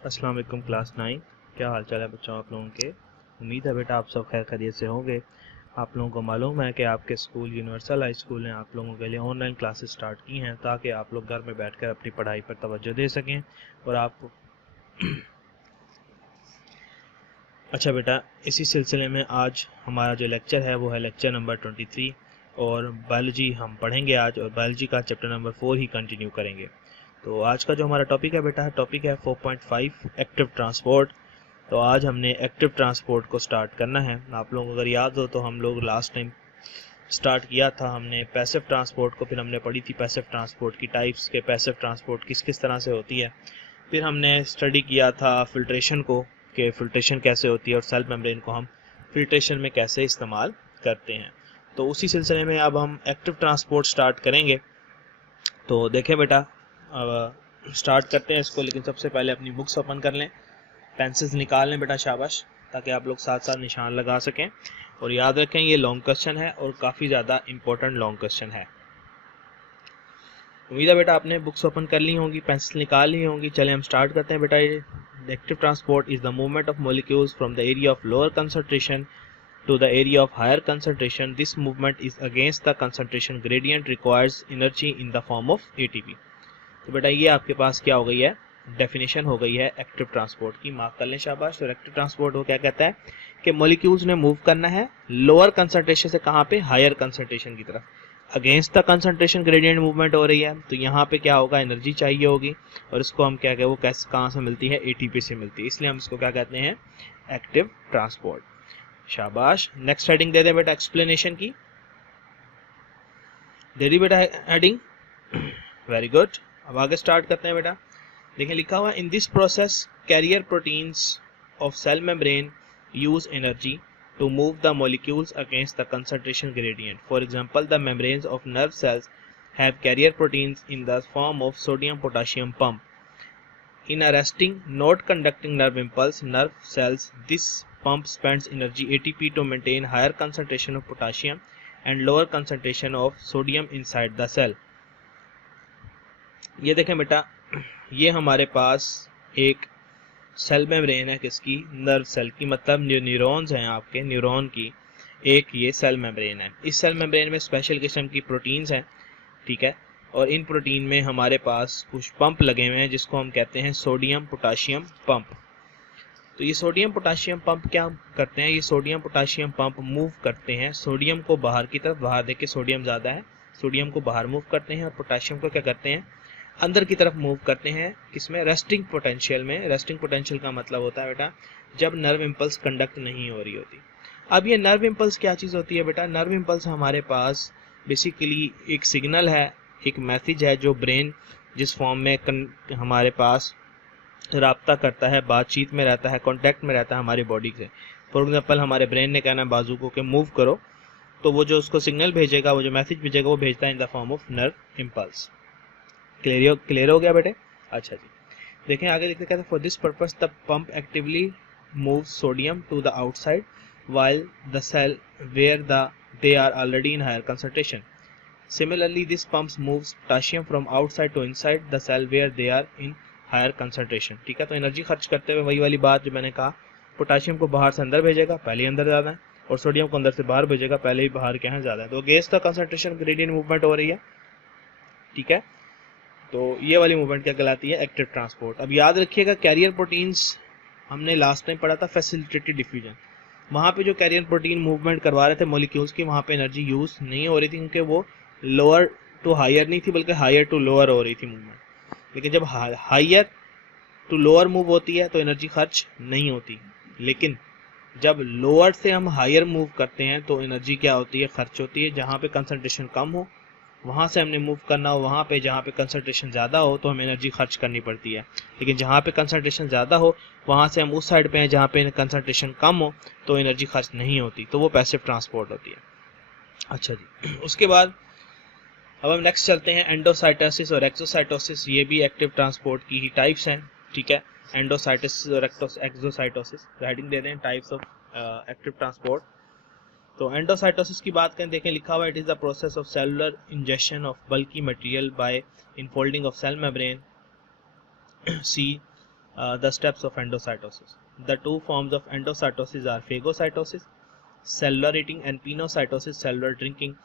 अस्सलाम वालेकुम क्लास 9। क्या हाल चाल है बच्चों आप लोगों के। उम्मीद है बेटा आप सब खैर खैरियत से होंगे। आप लोगों को मालूम है कि आपके स्कूल यूनिवर्सल हाई स्कूल ने आप लोगों के लिए ऑनलाइन क्लासेस स्टार्ट की हैं ताकि आप लोग घर में बैठकर अपनी पढ़ाई पर तवज्जो दे सकें और आप अच्छा बेटा, इसी सिलसिले में आज हमारा जो लेक्चर है वो है लेक्चर नंबर 23 और बायोलॉजी हम पढ़ेंगे आज, और बायोलॉजी का चैप्टर नंबर 4 ही कंटिन्यू करेंगे। तो आज का जो हमारा टॉपिक है बेटा, टॉपिक है 4.5 एक्टिव ट्रांसपोर्ट। तो आज हमने एक्टिव ट्रांसपोर्ट को स्टार्ट करना है। आप लोगों को अगर याद हो तो हम लोग लास्ट टाइम स्टार्ट किया था हमने पैसिव ट्रांसपोर्ट को, फिर हमने पढ़ी थी पैसिव ट्रांसपोर्ट की टाइप्स के, पैसिव ट्रांसपोर्ट किस किस तरह से होती है। फिर हमने स्टडी किया था फिल्ट्रेशन को, कि फिल्ट्रेशन कैसे होती है और सेल मेम्ब्रेन को हम फिल्ट्रेशन में कैसे इस्तेमाल करते हैं। तो उसी सिलसिले में अब हम एक्टिव ट्रांसपोर्ट स्टार्ट करेंगे। तो देखें बेटा, अब स्टार्ट करते हैं इसको, लेकिन सबसे पहले अपनी बुक्स ओपन कर लें, पेंसिल्स निकाल लें बेटा, शाबाश, ताकि आप लोग साथ साथ निशान लगा सकें। और याद रखें ये लॉन्ग क्वेश्चन है और काफ़ी ज़्यादा इंपॉर्टेंट लॉन्ग क्वेश्चन है। उम्मीद है बेटा आपने बुक्स ओपन कर ली होंगी, पेंसिल निकाल ली होंगी। चले हम स्टार्ट करते हैं बेटा। The active transport is the movement of molecules from the area of lower concentration to the area of higher concentration. This movement is against the concentration gradient, requires energy in the form of ATP। तो बेटा ये आपके पास क्या हो गई है, definition हो गई है एक्टिव ट्रांसपोर्ट की। मार्क कर लें, शाबाश। तो एक्टिव ट्रांसपोर्ट वो क्या कहता है कि मॉलिक्यूल्स ने मूव करना है लोअर कंसंट्रेशन से कहाँ पे, हायर कंसंट्रेशन की तरफ। Against the concentration gradient movement हो रही है, तो यहाँ पे क्या होगा, एनर्जी चाहिए होगी, और इसको हम क्या कहते हैं, वो कैसे कहाँ से मिलती है, एटीपी से मिलती है, इसलिए हम इसको क्या कहते हैं, एक्टिव ट्रांसपोर्ट। शाबाश। नेक्स्ट हेडिंग दे दें बेटा एक्सप्लेनेशन की, दे दी बेटा हेडिंग, वेरी गुड। अब आगे स्टार्ट करते हैं बेटा। देखिए लिखा हुआ, in this process carrier proteins of cell membrane use energy to move the molecules against the concentration gradient. For example, the membranes of nerve cells have carrier proteins in the form of sodium-potassium pump. In arresting not conducting nerve impulse nerve cells, this pump spends energy ATP to maintain higher concentration of potassium and lower concentration of sodium inside the cell. ये देखें बेटा, ये हमारे पास एक cell membrane है, किसकी, nerve cell की, मतलब न्यूरॉन्स हैं आपके, न्यूरॉन की एक ये सेल मेम्ब्रेन है। इस सेल मेम्ब्रेन में स्पेशल किस्म की प्रोटीन्स हैं, ठीक है, और इन प्रोटीन में हमारे पास कुछ पंप लगे हुए हैं जिसको हम कहते हैं सोडियम पोटाशियम पंप। तो ये सोडियम पोटाशियम पंप क्या करते हैं, ये सोडियम पोटाशियम पंप मूव करते हैं सोडियम को बाहर की तरफ, बाहर देखिए सोडियम ज़्यादा है, सोडियम को बाहर मूव करते हैं, और पोटाशियम को क्या करते हैं, अंदर की तरफ मूव करते हैं, किसमें, रेस्टिंग पोटेंशियल में। रेस्टिंग पोटेंशियल का मतलब होता है बेटा जब नर्व इम्पल्स कंडक्ट नहीं हो रही होती। अब ये नर्व इम्पल्स क्या चीज़ होती है बेटा, नर्व इम्पल्स हमारे पास बेसिकली एक सिग्नल है, एक मैसेज है जो ब्रेन जिस फॉर्म में हमारे पास राब्ता करता है, बातचीत में रहता है, कॉन्टैक्ट में रहता है हमारी बॉडी से। फॉर एग्जाम्पल हमारे ब्रेन ने कहना है बाजू को कि मूव करो, तो वो जो उसको सिग्नल भेजेगा, वो जो मैसेज भेजेगा, वो भेजता है in the form of nerve impulse. Clear हो गया बेटे। अच्छा जी, देखें आगे लिखते कहते हैं, for this purpose the pump actively move sodium to the outside while the cell where they are already in higher concentration. Similarly, this pumps moves potassium from outside to inside the cell where they are in higher concentration. ठीक है, तो energy खर्च करते हुए वही वाली बात जो मैंने कहा, पोटाशियम को बाहर से अंदर भेजेगा, पहले अंदर ज़्यादा है, और सोडियम को अंदर से बाहर भेजेगा, पहले ही बाहर क्या है, ज़्यादा है। तो against the concentration gradient movement हो रही है, ठीक है, तो ये वाली मूवमेंट क्या कहलाती है, एक्टिव ट्रांसपोर्ट। अब याद रखिएगा, कैरियर प्रोटीन्स हमने लास्ट टाइम पढ़ा था फैसिलिटेटेड डिफ्यूजन, वहाँ पे जो कैरियर प्रोटीन मूवमेंट करवा रहे थे मॉलिक्यूल्स की, वहाँ पे एनर्जी यूज नहीं हो रही थी, क्योंकि वो लोअर टू हायर नहीं थी बल्कि हायर टू लोअर हो रही थी मूवमेंट। लेकिन जब हायर टू लोअर मूव होती है तो एनर्जी खर्च नहीं होती, लेकिन जब लोअर से हम हायर मूव करते हैं तो एनर्जी क्या होती है, खर्च होती है। जहाँ पे कंसंट्रेशन कम हो वहाँ से हमने मूव करना हो, वहाँ पे जहाँ पे कंसंट्रेशन ज़्यादा हो तो हमें एनर्जी खर्च करनी पड़ती है। लेकिन जहाँ पे कंसंट्रेशन ज़्यादा हो वहाँ से हम उस साइड पे हैं जहाँ पे कंसंट्रेशन कम हो तो एनर्जी खर्च नहीं होती, तो वो पैसिव ट्रांसपोर्ट होती है। अच्छा जी, उसके बाद अब हम नेक्स्ट चलते हैं, एंडोसाइटोसिस और एक्सोसाइटोसिस। ये भी एक्टिव ट्रांसपोर्ट की ही टाइप्स हैं, ठीक है, एंडोसाइटोसिस और एक्सोसाइटोसिस। हेडिंग दे दें टाइप्स ऑफ एक्टिव ट्रांसपोर्ट। तो एंडोसाइटोसिस की बात करें, देखें लिखा हुआ, it is the process of cellular injection of bulky material by infolding of cell membrane. See the steps of endocytosis. The two forms of endocytosis are phagocytosis, cellular eating, and pinocytosis, cellular drinking.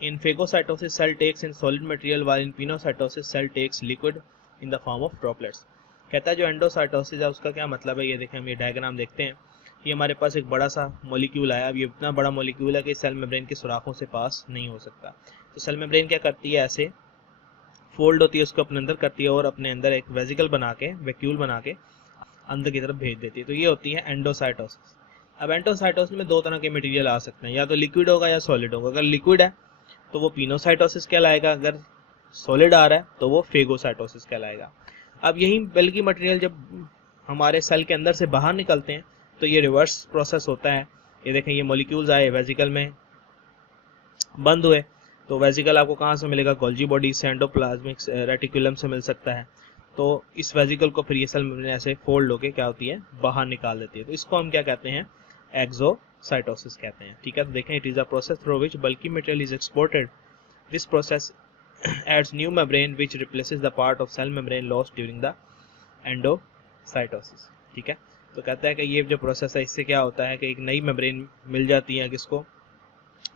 In phagocytosis, cell takes in solid material, while in pinocytosis, cell takes liquid in the form of droplets. कहता है जो endocytosis है उसका क्या मतलब है, ये देखें, हम ये डायग्राम देखते हैं। ये हमारे पास एक बड़ा सा मॉलिक्यूल आया। अब ये इतना बड़ा मॉलिक्यूल है कि सेल मेम्ब्रेन के सुराखों से पास नहीं हो सकता। तो सेल मेम्ब्रेन क्या करती है, ऐसे फोल्ड होती है, उसको अपने अंदर करती है और अपने अंदर एक वेजिकल बना के, वैक्यूल बना के अंदर की तरफ भेज देती है। तो ये होती है एंडोसाइटोसिस। अब एंडोसाइटोसिस में दो तरह के मटेरियल आ सकते हैं, या तो लिक्विड होगा या सॉलिड होगा। अगर लिक्विड है तो वो पिनोसाइटोसिस कहलाएगा, अगर सॉलिड आ रहा है तो वो फेगोसाइटोसिस कहलाएगा। अब यही बल्कि मटेरियल जब हमारे सेल के अंदर से बाहर निकलते हैं तो ये रिवर्स प्रोसेस होता है। ये देखें, ये मॉलिक्यूल्स आए, वेजिकल में बंद हुए, तो वेजिकल आपको कहाँ से मिलेगा, गोल्जी बॉडी से, एंडोप्लाज्मिक रेटिकुलम से मिल सकता है। तो इस वेजिकल को फिर ये सेल मेम्ब्रेन ऐसे फोल्ड होके क्या होती है, बाहर निकाल देती है। तो इसको हम क्या कहते हैं, एक्सोसाइटोसिस कहते हैं। ठीक है, तो देखें, it is a process through which bulky material is exported. This process adds new membrane which replaces the part of cell membrane lost during the endocytosis। ठीक है, तो कहता है कि ये जो प्रोसेस है इससे क्या होता है कि एक नई मेम्ब्रेन मिल जाती है किसको,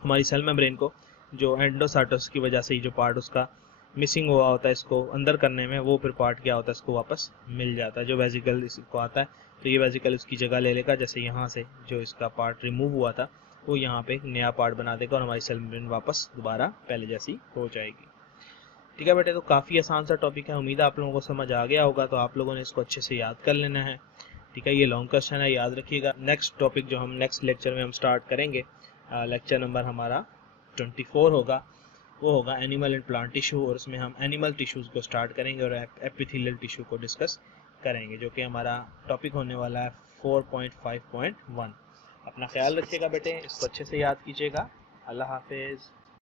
हमारी सेल मेम्ब्रेन को, जो एंडोसाइटोसिस की वजह से ही जो पार्ट उसका मिसिंग हुआ होता है इसको अंदर करने में, वो फिर पार्ट क्या होता है, इसको वापस मिल जाता है। जो वेजिकल इसको आता है तो ये वेजिकल उसकी जगह ले लेगा, जैसे यहाँ से जो इसका पार्ट रिमूव हुआ था वो यहाँ पे एक नया पार्ट बना देगा और हमारी सेल मेम्ब्रेन वापस दोबारा पहले जैसी हो जाएगी। ठीक है बेटे, तो काफ़ी आसान सा टॉपिक है, उम्मीद है आप लोगों को समझ आ गया होगा। तो आप लोगों ने इसको अच्छे से याद कर लेना है। ठीक है, ये लॉन्ग क्वेश्चन है, याद रखिएगा। नेक्स्ट टॉपिक जो हम नेक्स्ट लेक्चर में हम स्टार्ट करेंगे, लेक्चर नंबर हमारा 24 होगा, वो होगा एनिमल एंड प्लांट टिश्यू, और उसमें हम एनिमल टिश्यूज़ को स्टार्ट करेंगे और एपिथेलियल टिश्यू को डिस्कस करेंगे, जो कि हमारा टॉपिक होने वाला है 4.5.1। अपना ख्याल रखिएगा बेटे, इसको अच्छे से याद कीजिएगा। अल्लाह हाफिज़।